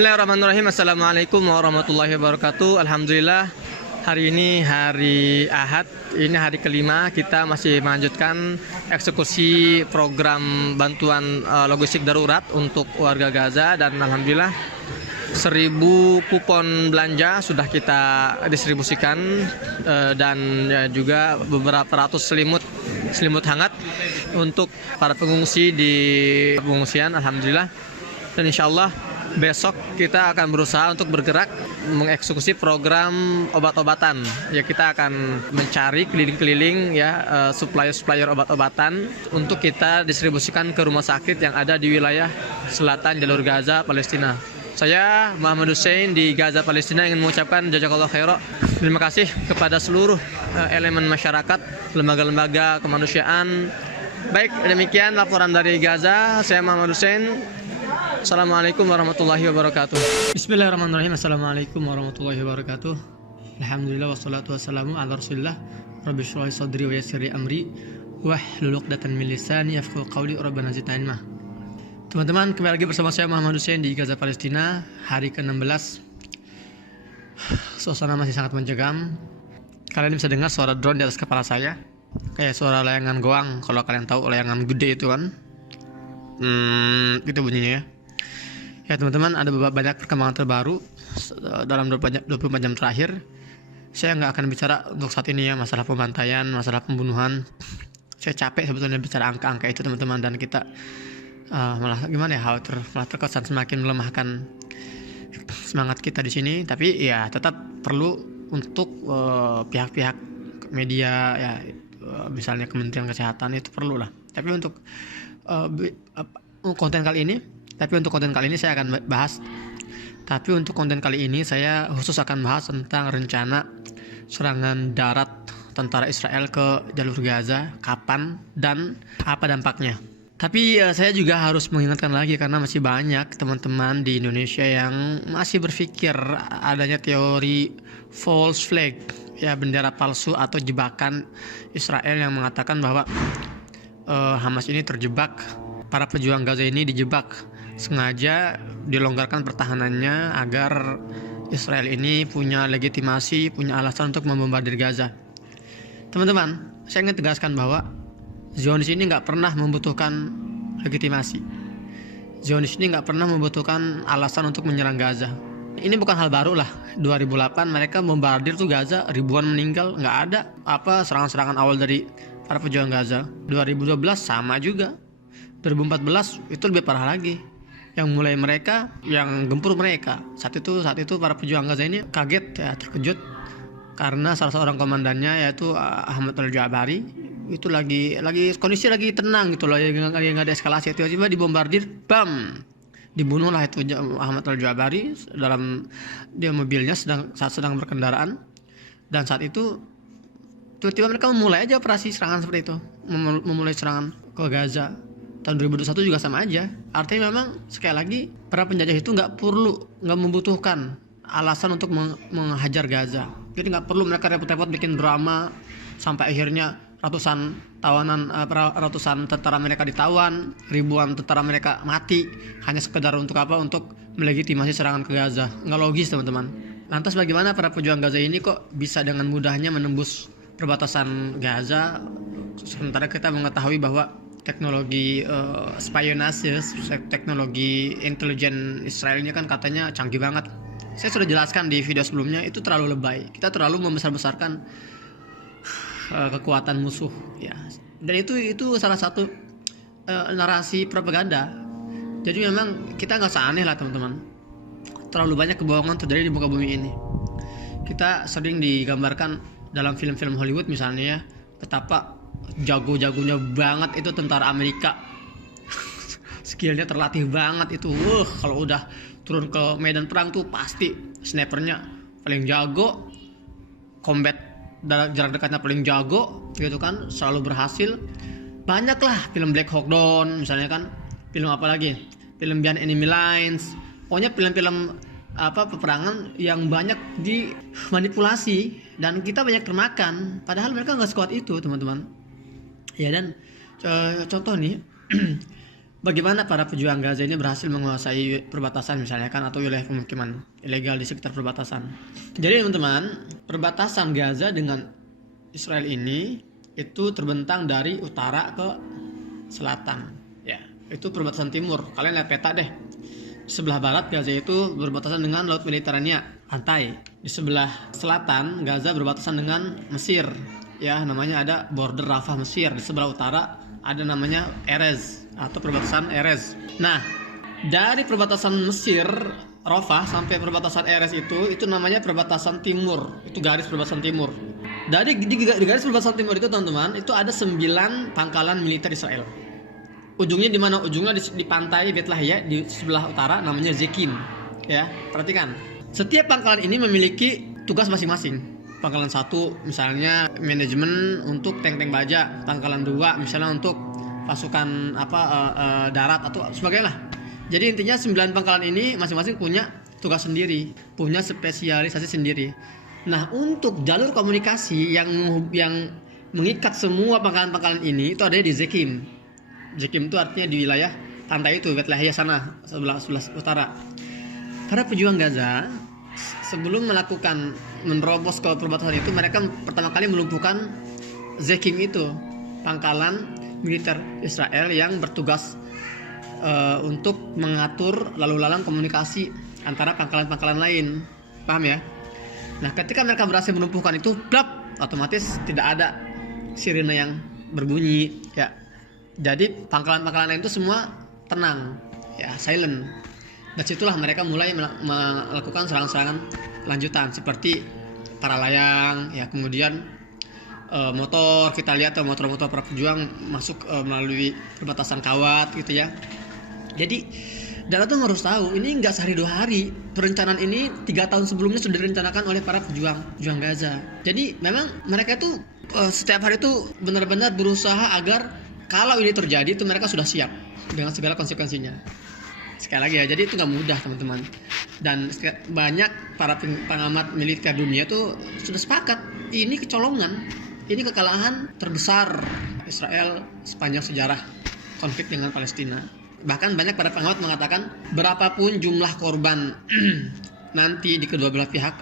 Bismillahirrahmanirrahim. Assalamualaikum warahmatullahi wabarakatuh. Alhamdulillah, hari ini hari Ahad. Ini hari kelima kita masih melanjutkan eksekusi program bantuan logistik darurat untuk warga Gaza. Dan Alhamdulillah 1000 kupon belanja sudah kita distribusikan, dan juga beberapa ratus selimut hangat untuk para pengungsi di pengungsian. Alhamdulillah, dan insyaallah besok kita akan berusaha untuk bergerak mengeksekusi program obat-obatan. Ya, kita akan mencari keliling-keliling supplier obat-obatan untuk kita distribusikan ke rumah sakit yang ada di wilayah selatan jalur Gaza, Palestina. Saya Muhammad Hussein di Gaza, Palestina, ingin mengucapkan jazakallahu khairan. Terima kasih kepada seluruh elemen masyarakat, lembaga-lembaga kemanusiaan. Baik, demikian laporan dari Gaza. Saya Muhammad Hussein. Assalamualaikum warahmatullahi wabarakatuh. Bismillahirrahmanirrahim. Assalamualaikum warahmatullahi wabarakatuh. Alhamdulillah wassalatu wassalamu ala Rasulillah. Rabbi shrah li sadri wa yassir li amri wahlul 'uqdatam min lisani yafqahu qawli. Rabbana zidna ilma. Teman-teman, kembali lagi bersama saya Muhammad Hussein di Gaza, Palestina, hari ke-16. Suasana masih sangat mencekam. Kalian bisa dengar suara drone di atas kepala saya, kayak suara layangan goang. Kalau kalian tahu layangan gede itu kan, gitu bunyinya ya. Ya teman-teman, ada banyak perkembangan terbaru dalam 24 jam terakhir. Saya nggak akan bicara untuk saat ini ya, masalah pembantaian, masalah pembunuhan. Saya capek sebetulnya bicara angka-angka itu teman-teman, dan kita malah gimana ya, malah terkesan semakin melemahkan semangat kita di sini. Tapi ya tetap perlu untuk pihak-pihak media ya, misalnya Kementerian Kesehatan, itu perlu lah. Tapi untuk konten kali ini saya akan bahas. Tapi untuk konten kali ini saya khusus akan bahas tentang rencana serangan darat tentara Israel ke jalur Gaza, kapan dan apa dampaknya. Tapi saya juga harus mengingatkan lagi, karena masih banyak teman-teman di Indonesia yang masih berpikir adanya teori false flag, ya, bendera palsu atau jebakan Israel yang mengatakan bahwa Hamas ini terjebak, para pejuang Gaza ini dijebak, sengaja dilonggarkan pertahanannya agar Israel ini punya legitimasi, punya alasan untuk membombardir Gaza. Teman-teman, saya ingin tegaskan bahwa Zionis ini nggak pernah membutuhkan legitimasi. Zionis ini nggak pernah membutuhkan alasan untuk menyerang Gaza. Ini bukan hal baru lah. 2008 mereka bombardir tuh Gaza, ribuan meninggal, nggak ada serangan-serangan awal dari para pejuang Gaza. 2012 sama juga. 2014 itu lebih parah lagi. Yang mulai mereka, yang gempur mereka. Saat itu para pejuang Gaza ini kaget ya, terkejut, karena salah seorang komandannya, yaitu Ahmad Al-Jabari, itu lagi kondisi lagi tenang gitu loh, nggak ada eskalasi, tiba-tiba dibombardir, bam, dibunuhlah itu Ahmad Al-Jabari dalam mobilnya saat sedang berkendaraan. Dan saat itu tiba-tiba mereka memulai aja operasi serangan seperti itu, memulai serangan ke Gaza. Tahun 2021 juga sama aja. Artinya memang sekali lagi para penjajah itu nggak membutuhkan alasan untuk menghajar Gaza. Jadi nggak perlu mereka repot-repot bikin drama sampai akhirnya ratusan tentara mereka ditawan, ribuan tentara mereka mati hanya sekedar untuk apa? Untuk melegitimasi serangan ke Gaza. Nggak logis teman-teman. Lantas bagaimana para pejuang Gaza ini kok bisa dengan mudahnya menembus perbatasan Gaza, sementara kita mengetahui bahwa teknologi spionase, teknologi intelijen Israelnya kan katanya canggih banget. Saya sudah jelaskan di video sebelumnya, itu terlalu lebay. Kita terlalu membesar-besarkan kekuatan musuh ya. Dan itu salah satu narasi propaganda. Jadi memang kita nggak usah aneh lah teman-teman. Terlalu banyak kebohongan terjadi di muka bumi ini. Kita sering digambarkan dalam film-film Hollywood misalnya ya, betapa jago-jagonya banget itu tentara Amerika. Skillnya terlatih banget itu. Kalau udah turun ke medan perang tuh pasti snipernya paling jago, combat jarak dekatnya paling jago gitu kan, selalu berhasil. Banyaklah film Black Hawk Down misalnya kan, film apa lagi, film Beyond Enemy Lines. Pokoknya film-film peperangan yang banyak dimanipulasi dan kita banyak termakan, padahal mereka nggak sekuat itu teman-teman ya. Dan contoh nih Bagaimana para pejuang Gaza ini berhasil menguasai perbatasan misalnya kan, atau wilayah pemukiman ilegal di sekitar perbatasan. Jadi teman-teman, perbatasan Gaza dengan Israel ini itu terbentang dari utara ke selatan. Ya, itu perbatasan timur. Kalian lihat peta deh. Di sebelah barat Gaza itu berbatasan dengan Laut Mediterania, pantai. Di sebelah selatan Gaza berbatasan dengan Mesir. Ya, namanya ada border Rafah Mesir. Di sebelah utara ada namanya Erez atau perbatasan Erez. Nah, dari perbatasan Mesir Rafah sampai perbatasan Erez itu namanya perbatasan timur. Itu garis perbatasan timur. Di garis perbatasan timur itu teman-teman, itu ada 9 pangkalan militer Israel. Ujungnya di mana? Ujungnya di pantai Bet Lahia di sebelah utara, namanya Zekim. Ya, perhatikan. Setiap pangkalan ini memiliki tugas masing-masing. Pangkalan 1 misalnya manajemen untuk tank-tank baja, pangkalan 2 misalnya untuk pasukan darat atau sebagainya lah. Jadi intinya 9 pangkalan ini masing-masing punya tugas sendiri, punya spesialisasi sendiri. Nah, untuk jalur komunikasi yang mengikat semua pangkalan-pangkalan ini itu ada di Zekim. Zekim itu artinya di wilayah pantai itu, Bet Lahia sana, sebelah utara. Para pejuang Gaza sebelum menerobos ke perbatasan itu, mereka pertama kali melumpuhkan Zekim itu, pangkalan militer Israel yang bertugas untuk mengatur lalu lalang komunikasi antara pangkalan-pangkalan lain. Paham ya? Nah, ketika mereka berhasil melumpuhkan itu, blap, otomatis tidak ada sirine yang berbunyi, ya. Jadi pangkalan-pangkalan lain itu semua tenang, ya, silent. Dan situlah mereka mulai melakukan serangan-serangan lanjutan seperti para layang, ya, kemudian motor, kita lihat motor-motor para pejuang masuk melalui perbatasan Kawat gitu ya. Jadi Dara tuh harus tahu, ini nggak sehari 2 hari. Perencanaan ini 3 tahun sebelumnya sudah direncanakan oleh para pejuang Gaza. Jadi memang mereka itu setiap hari itu benar-benar berusaha agar kalau ini terjadi itu mereka sudah siap dengan segala konsekuensinya. Sekali lagi ya, jadi itu nggak mudah teman-teman. Dan banyak para pengamat militer dunia tuh sudah sepakat, ini kecolongan, ini kekalahan terbesar Israel sepanjang sejarah konflik dengan Palestina. Bahkan banyak para pengamat mengatakan berapapun jumlah korban nanti di kedua belah pihak,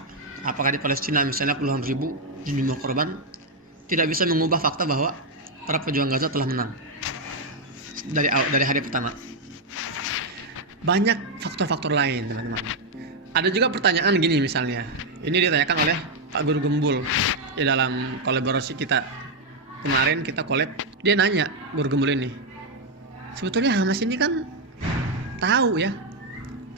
apakah di Palestina misalnya puluhan ribu jumlah korban, tidak bisa mengubah fakta bahwa para pejuang Gaza telah menang dari hari pertama. Banyak faktor-faktor lain teman-teman. Ada juga pertanyaan gini misalnya, ini ditanyakan oleh Pak Guru Gembul di dalam kolaborasi kita kemarin, kita collab. Dia nanya, Guru Gembul ini, sebetulnya Hamas ini kan tahu ya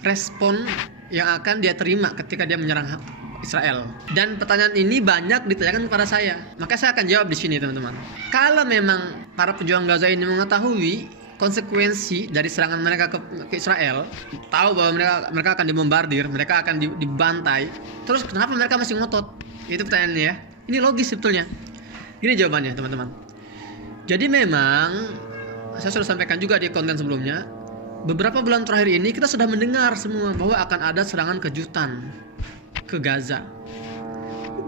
respon yang akan dia terima ketika dia menyerang Israel. Dan pertanyaan ini banyak ditanyakan kepada saya. Maka saya akan jawab di sini teman-teman. Kalau memang para pejuang Gaza ini mengetahui konsekuensi dari serangan mereka ke Israel, tahu bahwa mereka akan dibombardir, mereka akan dibantai, terus kenapa mereka masih ngotot? Itu pertanyaannya ya. Ini logis sebetulnya. Ini jawabannya teman-teman. Jadi memang saya sudah sampaikan juga di konten sebelumnya, beberapa bulan terakhir ini kita sudah mendengar semua bahwa akan ada serangan kejutan ke Gaza.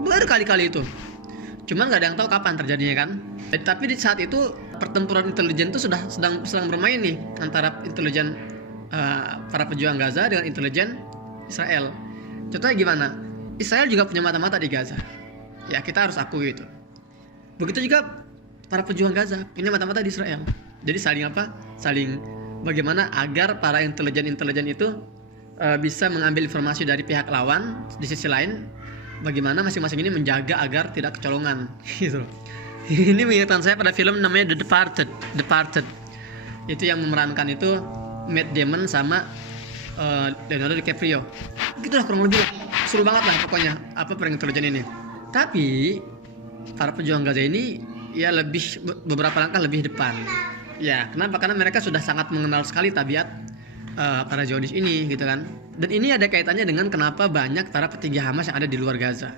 Berkali-kali itu. Cuman nggak ada yang tahu kapan terjadinya kan. Tapi di saat itu pertempuran intelijen itu sedang bermain nih antara intelijen para pejuang Gaza dengan intelijen Israel. Contohnya gimana? Israel juga punya mata-mata di Gaza. Ya, kita harus akui itu. Begitu juga para pejuang Gaza punya mata-mata di Israel. Jadi saling bagaimana agar para intelijen itu bisa mengambil informasi dari pihak lawan. Di sisi lain, bagaimana masing-masing ini menjaga agar tidak kecolongan gitu. Ini mengingatkan saya pada film namanya The Departed. Itu yang memerankan itu Matt Damon sama Leonardo DiCaprio. Gitulah kurang lebih. Seru banget lah pokoknya perang intelijen ini. Tapi para pejuang Gaza ini ya beberapa langkah lebih depan. Ya, kenapa? Karena mereka sudah sangat mengenal sekali tabiat para Zionis ini gitu kan. Dan ini ada kaitannya dengan kenapa banyak para petinggi Hamas yang ada di luar Gaza.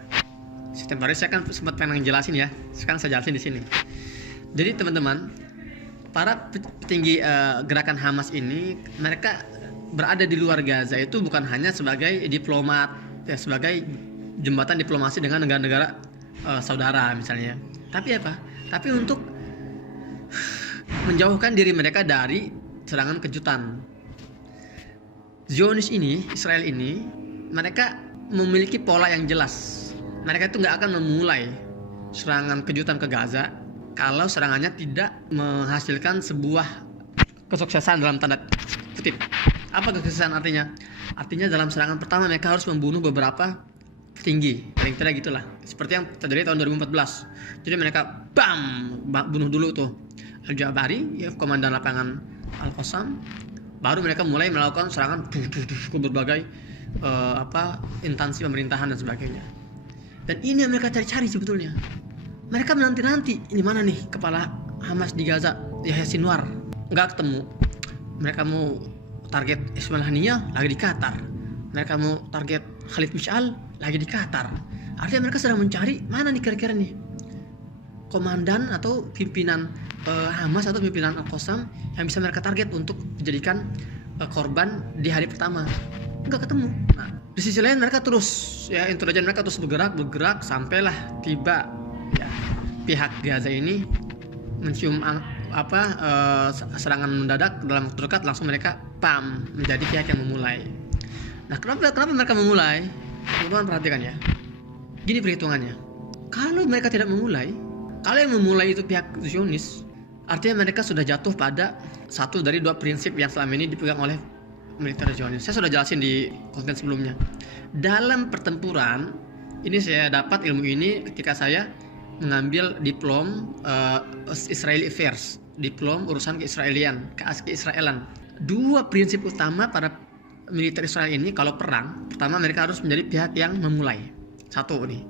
Sistem baru saya kan sempat pengen jelasin ya. Sekarang saya jelasin di sini. Jadi teman-teman, para petinggi gerakan Hamas ini mereka berada di luar Gaza itu bukan hanya sebagai diplomat, ya, sebagai jembatan diplomasi dengan negara-negara saudara misalnya. Tapi apa? Tapi untuk menjauhkan diri mereka dari serangan kejutan. Zionis ini, Israel ini, mereka memiliki pola yang jelas. Mereka itu nggak akan memulai serangan kejutan ke Gaza kalau serangannya tidak menghasilkan sebuah kesuksesan dalam tanda kutip. Apa kesuksesan artinya? Artinya dalam serangan pertama mereka harus membunuh beberapa petinggi, paling tidak gitulah. Seperti yang terjadi tahun 2014. Jadi mereka bunuh dulu tuh Al-Jabari, ya, komandan lapangan Al-Qassam. Baru mereka mulai melakukan serangan ke berbagai instansi pemerintahan dan sebagainya. Dan ini yang mereka cari-cari sebetulnya. Mereka menanti-nanti, ini mana nih kepala Hamas di Gaza, Yahya Sinwar, nggak ketemu. Mereka mau target Ismail Haniyah, lagi di Qatar. Mereka mau target Khalid Mish'al, lagi di Qatar. Artinya mereka sedang mencari mana nih kira-kira nih komandan atau pimpinan Hamas atau pimpinan Al-Qassam yang bisa mereka target untuk dijadikan korban di hari pertama. Nggak ketemu. Nah, di sisi lain mereka terus, ya, intelijen mereka terus bergerak sampailah tiba, ya, pihak Gaza ini mencium serangan mendadak dalam waktu dekat, langsung mereka menjadi pihak yang memulai. Nah, kenapa mereka memulai? Teman-teman perhatikan ya. Gini perhitungannya. Kalau mereka tidak memulai, kalau yang memulai itu pihak Zionis, artinya mereka sudah jatuh pada satu dari dua prinsip yang selama ini dipegang oleh militer Zionis. Saya sudah jelasin di konten sebelumnya. Dalam pertempuran, ini saya dapat ilmu ini ketika saya mengambil diplom Israeli Affairs, diplom urusan keisraelan. Dua prinsip utama para militer Israel ini kalau perang, pertama mereka harus menjadi pihak yang memulai. Satu nih,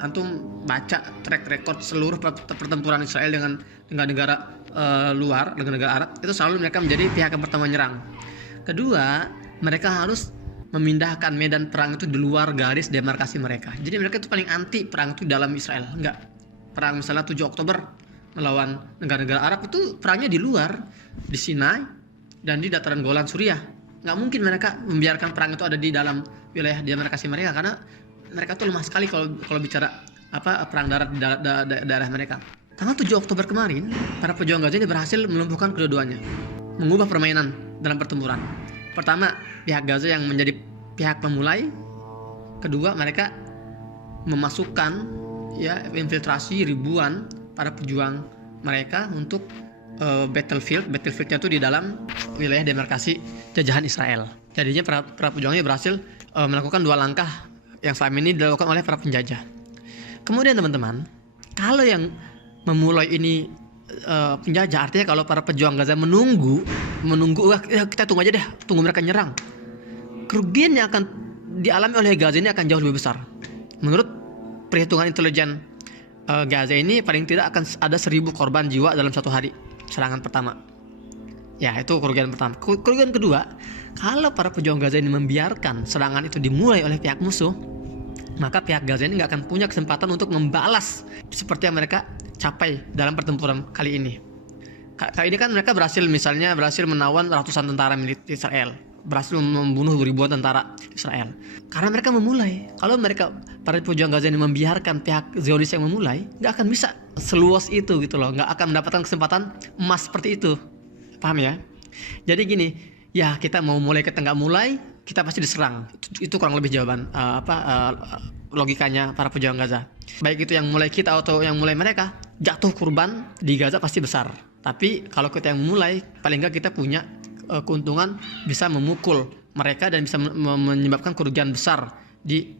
antum baca track record seluruh pertempuran Israel dengan negara luar, dengan negara Arab, itu selalu mereka menjadi pihak yang pertama menyerang. Kedua, mereka harus memindahkan medan perang itu di luar garis demarkasi mereka. Jadi mereka itu paling anti perang itu dalam Israel. Enggak. Perang misalnya 7 Oktober melawan negara-negara Arab itu perangnya di luar, di Sinai dan di dataran Golan Suriah. Nggak mungkin mereka membiarkan perang itu ada di dalam wilayah demarkasi mereka, karena mereka tuh lemah sekali kalau bicara perang darat di daerah mereka. Tanggal 7 Oktober kemarin, para pejuang Gaza ini berhasil melumpuhkan kedua-duanya, mengubah permainan dalam pertempuran. Pertama, pihak Gaza yang menjadi pihak pemulai. Kedua, mereka memasukkan, ya, infiltrasi ribuan para pejuang mereka untuk battlefieldnya itu di dalam wilayah demarkasi jajahan Israel. Jadinya para pejuangnya berhasil melakukan dua langkah yang selama ini dilakukan oleh para penjajah. Kemudian teman-teman, kalau yang memulai ini penjajah, artinya kalau para pejuang Gaza menunggu, kita tunggu aja deh, tunggu mereka nyerang, kerugian yang akan dialami oleh Gaza ini akan jauh lebih besar. Menurut perhitungan intelijen Gaza ini paling tidak akan ada 1.000 korban jiwa dalam satu hari serangan pertama. Ya, itu kerugian pertama. Kerugian kedua, kalau para pejuang Gaza ini membiarkan serangan itu dimulai oleh pihak musuh, maka pihak Gaza ini nggak akan punya kesempatan untuk membalas seperti yang mereka capai dalam pertempuran kali ini. Kali ini kan mereka berhasil menawan ratusan tentara militer Israel, berhasil membunuh ribuan tentara Israel. Karena mereka memulai. Kalau para pejuang Gaza ini membiarkan pihak Zionis yang memulai, nggak akan bisa seluas itu gitu loh, nggak akan mendapatkan kesempatan emas seperti itu. Paham ya? Jadi gini, ya kita mau mulai kita nggak mulai, kita pasti diserang. Itu kurang lebih jawaban logikanya para pejuang Gaza. Baik itu yang mulai kita atau yang mulai mereka, jatuh korban di Gaza pasti besar. Tapi kalau kita yang memulai, paling nggak kita punya keuntungan bisa memukul mereka dan bisa menyebabkan kerugian besar di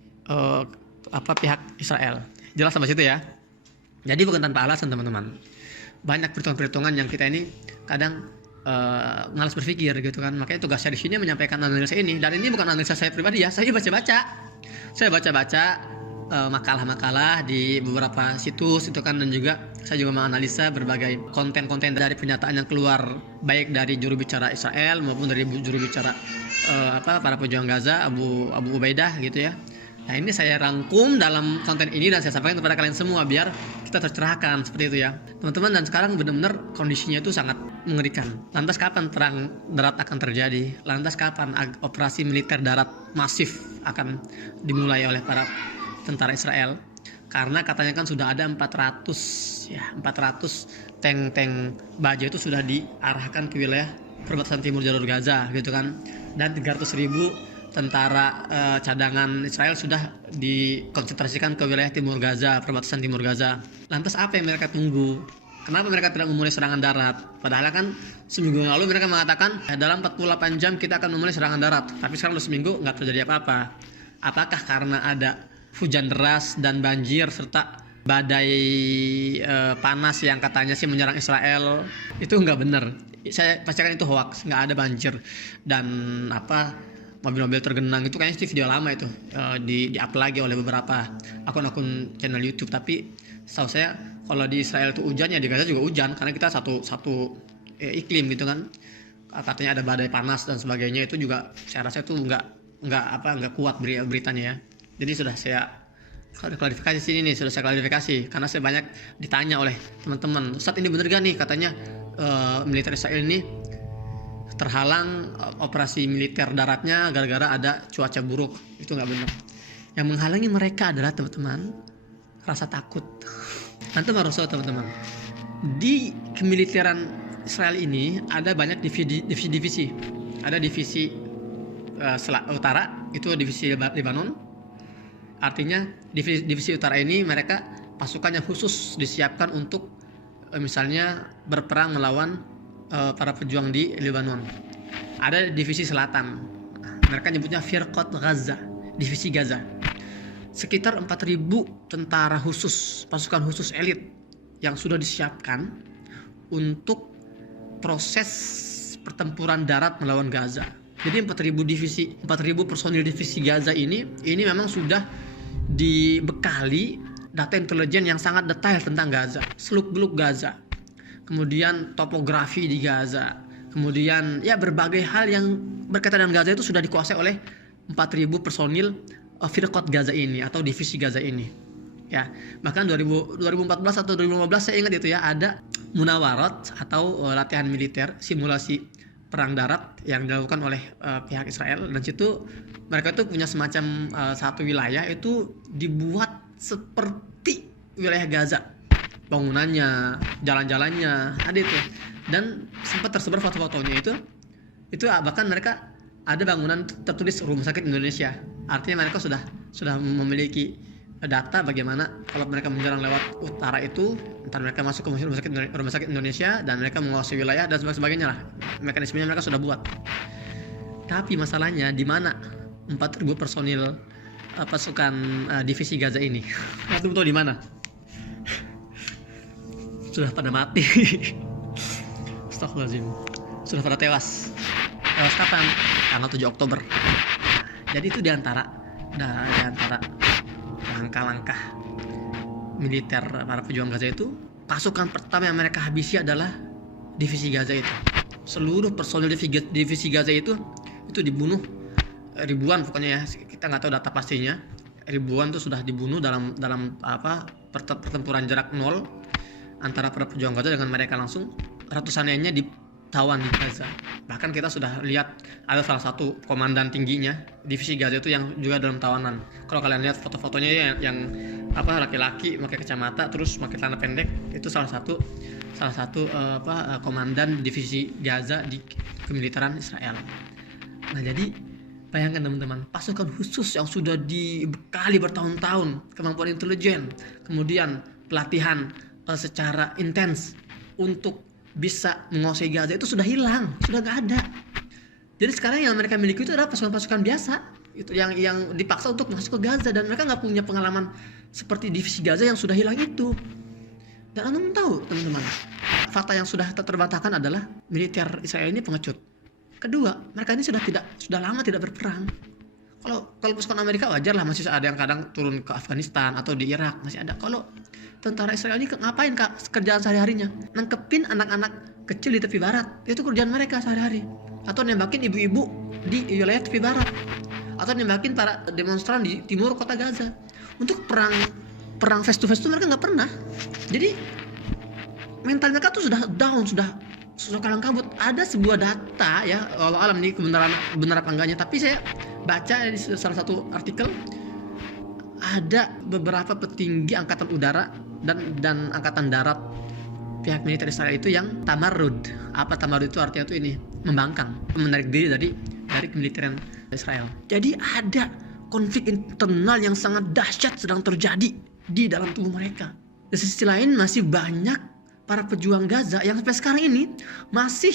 pihak Israel. Jelas sampai situ ya. Jadi bukan tanpa alasan teman-teman. Banyak perhitungan-perhitungan yang kita ini kadang malas berpikir gitu kan. Makanya tugas saya di sini menyampaikan analisa ini. Dan ini bukan analisa saya pribadi ya. Saya baca-baca makalah-makalah di beberapa situs itu kan, dan juga saya juga menganalisa berbagai konten-konten dari pernyataan yang keluar baik dari juru bicara Israel maupun dari juru bicara para pejuang Gaza, Abu Ubaidah gitu ya. Nah, ini saya rangkum dalam konten ini dan saya sampaikan kepada kalian semua biar kita tercerahkan seperti itu ya teman-teman. Dan sekarang benar-benar kondisinya itu sangat mengerikan. Lantas kapan perang darat akan terjadi? Lantas kapan operasi militer darat masif akan dimulai oleh para tentara Israel? Karena katanya kan sudah ada 400 tank baja itu sudah diarahkan ke wilayah perbatasan timur jalur Gaza gitu kan, dan 300.000 tentara cadangan Israel sudah dikonsentrasikan ke wilayah timur Gaza, perbatasan timur Gaza. Lantas apa yang mereka tunggu? Kenapa mereka tidak memulai serangan darat? Padahal kan seminggu yang lalu mereka mengatakan dalam 48 jam kita akan memulai serangan darat, tapi sekarang udah seminggu nggak terjadi apa-apa. Apakah karena ada hujan deras dan banjir serta badai panas yang katanya sih menyerang Israel? Itu nggak benar. Saya pastikan itu hoax, nggak ada banjir dan mobil-mobil tergenang. Itu kayaknya video lama itu, di-up lagi oleh beberapa akun-akun channel YouTube. Tapi setahu saya kalau di Israel itu hujan, ya di Gaza juga hujan, karena kita satu iklim gitu kan. Katanya ada badai panas dan sebagainya, itu juga saya rasa itu nggak kuat beritanya ya. Jadi sudah saya klarifikasi sini nih, sudah saya klarifikasi karena saya banyak ditanya oleh teman-teman, Ustadz ini bener gak nih katanya militer Israel ini terhalang operasi militer daratnya gara-gara ada cuaca buruk. Itu nggak benar. Yang menghalangi mereka adalah teman-teman rasa takut. Antum harus tahu teman-teman, di kemiliteran Israel ini ada banyak divisi. Ada divisi utara, itu divisi Lebanon. Artinya divisi utara ini mereka pasukan yang khusus disiapkan untuk misalnya berperang melawan para pejuang di Lebanon. Ada divisi selatan, mereka nyebutnya Firqat Gaza, divisi Gaza. Sekitar 4.000 tentara khusus, pasukan khusus elit yang sudah disiapkan untuk proses pertempuran darat melawan Gaza. Jadi 4.000 personil divisi Gaza ini memang sudah dibekali data intelijen yang sangat detail tentang Gaza, seluk-beluk Gaza, kemudian topografi di Gaza, kemudian ya berbagai hal yang berkaitan dengan Gaza itu sudah dikuasai oleh 4.000 personil Firqat Gaza ini atau divisi Gaza ini. Ya, bahkan 2014 atau 2015 saya ingat itu ya, ada munawarat atau latihan militer, simulasi perang darat yang dilakukan oleh pihak Israel, dan situ mereka itu punya semacam satu wilayah itu dibuat seperti wilayah Gaza, bangunannya, jalan-jalannya ada itu, dan sempat tersebar foto-fotonya itu bahkan mereka ada bangunan tertulis Rumah Sakit Indonesia. Artinya mereka sudah memiliki data bagaimana kalau mereka menyerang lewat utara itu, entar mereka masuk ke Rumah Sakit Indonesia dan mereka menguasai wilayah dan sebagainya lah. Mekanismenya mereka sudah buat. Tapi masalahnya di mana 4.000 personil pasukan divisi Gaza ini? Antum tahu di mana? Sudah pada mati. Astagfirullahaladzim. Sudah pada tewas. Tewas kapan? Tanggal 7 Oktober. Jadi itu di antara langkah-langkah militer para pejuang Gaza itu, pasukan pertama yang mereka habisi adalah divisi Gaza itu. Seluruh personil divisi Gaza itu dibunuh ribuan, pokoknya ya, kita nggak tahu data pastinya. Ribuan tuh sudah dibunuh dalam pertempuran jarak nol antara para pejuang Gaza dengan mereka langsung. Ratusan lainnya ditawan di Gaza. Bahkan kita sudah lihat ada salah satu komandan tingginya divisi Gaza itu yang juga dalam tawanan. Kalau kalian lihat foto-fotonya yang laki-laki pakai kacamata terus pakai celana pendek, itu salah satu komandan divisi Gaza di kemiliteran Israel. Nah, jadi bayangkan teman-teman, pasukan khusus yang sudah dibekali bertahun-tahun kemampuan intelijen, kemudian pelatihan secara intens untuk bisa menguasai Gaza itu sudah hilang, sudah nggak ada. Jadi sekarang yang mereka miliki itu adalah pasukan-pasukan biasa, itu yang dipaksa untuk masuk ke Gaza, dan mereka nggak punya pengalaman seperti divisi Gaza yang sudah hilang itu. Dan Anda tahu teman-teman, fakta yang sudah terbantahkan adalah militer Israel ini pengecut. Kedua, mereka ini sudah lama tidak berperang. Kalau pasukan Amerika wajar lah, masih ada yang kadang turun ke Afghanistan atau di Irak, masih ada. Kalau tentara Israel ini ngapain kerjaan sehari-harinya? Nangkepin anak-anak kecil di tepi barat, itu kerjaan mereka sehari-hari. Atau nembakin ibu-ibu di wilayah tepi barat, atau nembakin para demonstran di timur kota Gaza. Untuk perang face to face itu mereka nggak pernah. Jadi mental mereka tuh sudah down, sudah kalang kabut. Ada sebuah data ya, Allah alam ini benar apa enggaknya, tapi saya baca di salah satu artikel, ada beberapa petinggi angkatan udara dan angkatan darat pihak militer Israel itu yang tamarrud. Apa tamarrud itu artinya tuh ini? membangkang, menarik diri dari kemiliteran Israel. Jadi ada konflik internal yang sangat dahsyat sedang terjadi di dalam tubuh mereka. Di sisi lain masih banyak para pejuang Gaza yang sampai sekarang ini masih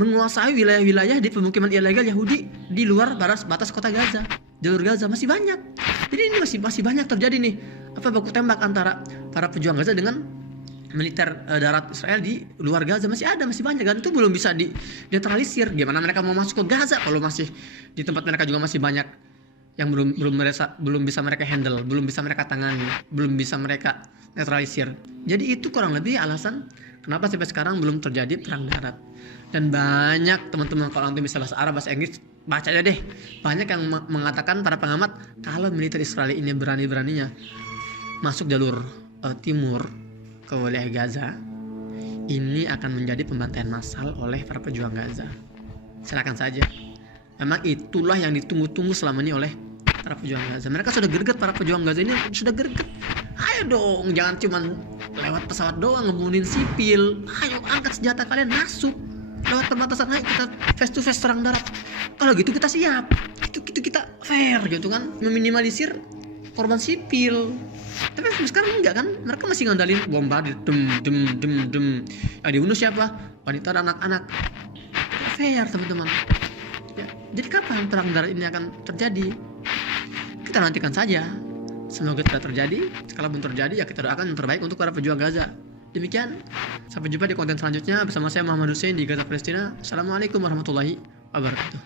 menguasai wilayah-wilayah di pemukiman ilegal Yahudi di luar batas kota Gaza, jalur Gaza masih banyak. Jadi ini masih banyak terjadi nih baku tembak antara para pejuang Gaza dengan militer darat Israel di luar Gaza, masih banyak, dan itu belum bisa dinetralisir. Gimana mereka mau masuk ke Gaza kalau masih di tempat mereka juga masih banyak yang belum bisa mereka handle, belum bisa mereka tangani, belum bisa mereka netralisir. Jadi itu kurang lebih alasan kenapa sampai sekarang belum terjadi perang darat. Dan banyak teman-teman kalau nanti bisa bahasa Arab, bahasa Inggris, baca aja deh. Banyak yang mengatakan, para pengamat, kalau militer Israel ini berani-beraninya masuk jalur timur ke wilayah Gaza, ini akan menjadi pembantaian massal oleh para pejuang Gaza. Silakan saja. Memang itulah yang ditunggu-tunggu selama ini oleh para pejuang Gaza. Mereka sudah greget, para pejuang Gaza ini sudah greget. Ayo dong, jangan cuma lewat pesawat doang ngebunuhin sipil. Ayo angkat senjata kalian, masuk lewat perbatasan. Ayo kita face to face perang darat. Kalau gitu kita siap. Itu kita fair gitu kan, meminimalisir korban sipil. Tapi sekarang enggak kan, mereka masih ngandalin bombardir, dem. Dibunuh siapa? Wanita dan anak-anak. Fair teman-teman. Ya, jadi kapan perang darat ini akan terjadi? Kita nantikan saja. Semoga tidak terjadi. Kalau belum terjadi, ya kita doakan yang terbaik untuk para pejuang Gaza. Demikian, sampai jumpa di konten selanjutnya bersama saya Muhammad Hussein di Gaza Palestina. Assalamualaikum warahmatullahi wabarakatuh.